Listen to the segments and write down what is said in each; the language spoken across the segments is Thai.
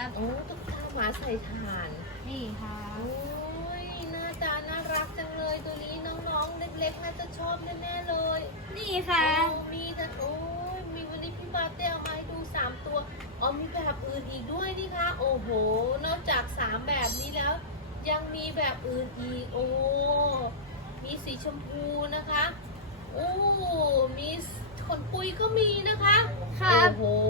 ครับโอ้ตุ๊กตาหมาใส่ถ่าน นี่ครัโอ้บยหน้าตาน่ารักจังเลยตัวนี้น้องๆ เล็กๆ น่าจะชอบแน่ๆเลยนี่ค่ะ โอ้มีแต่โอ้ยมีวันนี้พี่บาเต้เอามาให้ดูสามตัว อ๋อมีแบบอื่นอีกด้วยนี่คะโอ้โห นอกจากสามแบบนี้แล้ว ยังมีแบบอื่นอีก โอ้ มีสีชมพูนะคะ โอ้ มีขนปุยก็มีนะคะครับโอ้โห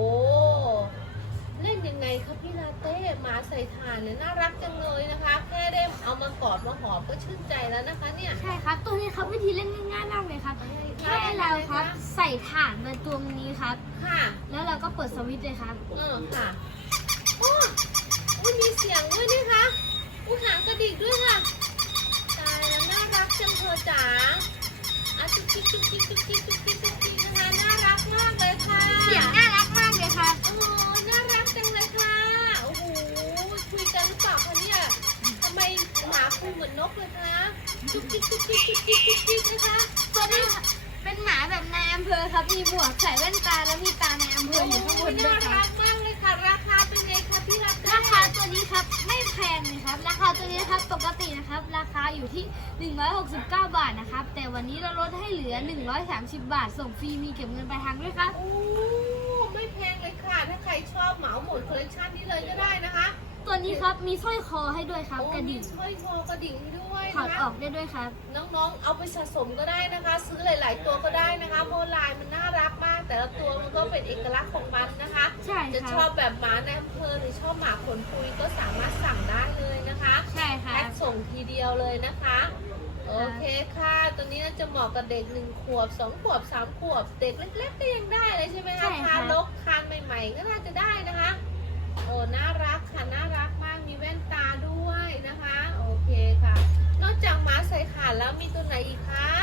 หมาใส่ถ่านเนี่ยน่ารักจังเลยนะคะ แค่ได้เอามากอดมาหอมก็ชื่นใจแล้วนะคะเนี่ย ใช่ครับ ตัวนี้ครับวิธีเล่นง่ายๆมากเลยครับอะไรคะแค่เราครับใส่ถ่านมาตรงนี้ครับ ค่ะ แล้วเราก็เปิดสวิตช์เลยครับ เออค่ะโอ้อุ๊ยมีเสียงด้วยนี่คะอุ้ยหางกระดิกด้วยค่ะ ตายแล้วน่ารักจังเธอจ๋าอะจุ๊กจิ๊กจุ๊กจิ๊กจุ๊กจิ๊กจุ๊กจิ๊กจุ๊ก หมาคุยเหมือนนกเลยคะจุ๊กจิ๊กจุ๊กจิ๊กจุ๊กจิ๊กจุ๊กจิ๊กนะคะตัวนี้เป็นหมาแบบนายอำเภอครับมีหมวกใส่แว่นตาแล้วมีตานายอำเภออยู่ข้างบนด้วน่ายครัรับกมากเลยค่ะ ราคาเป็นไงคะพี่รักราคาตัวนี้ครับไม่แพงเลยครับ ราคาตัวนี้นะครับปกตินะครับ ราคาอยู่ที่ 169 บาทนะครับ แต่วันนี้เราลดให้เหลือ 130 บาท ส่งฟรีมีเก็บเงินปลายทางด้วยครับ โอ้ไม่แพงเลยค่ะ ถ้าใครชอบเหมาหมดคอลเลคชันนี้เลยก็ได้นะคะ ตัวนี้ครับ มีสร้อยคอให้ด้วยครับโอ้กระดิ่งมีช่อยคอกระดิ่งให้ด้วยถอดนะออกได้ด้วยครับ น้องๆ เอาไปสะสมก็ได้นะคะ ซื้อหลาย ๆ ตัวก็ได้นะคะเพราะลายมันน่ารักมาก แต่ละตัวมันก็เป็นเอกลักษณ์ของมันนะคะ ใช่จะคชรัอบบแบบหมาในอำเภอหรือชอบหมาขนปุยก็สามารถสั่งได้เลยนะคะ ใช่ครัแพ็บ คส่งทีเดียวเลยนะคะ โอเคค่ะ ตัวนี้น่าจะเหมาะกับเด็กหนึ่งขวบสองขวบสามขวบ เด็กเล็กๆก็ยังได้เลยใช่ไหม แล้วมีตัวไหนอีกคะ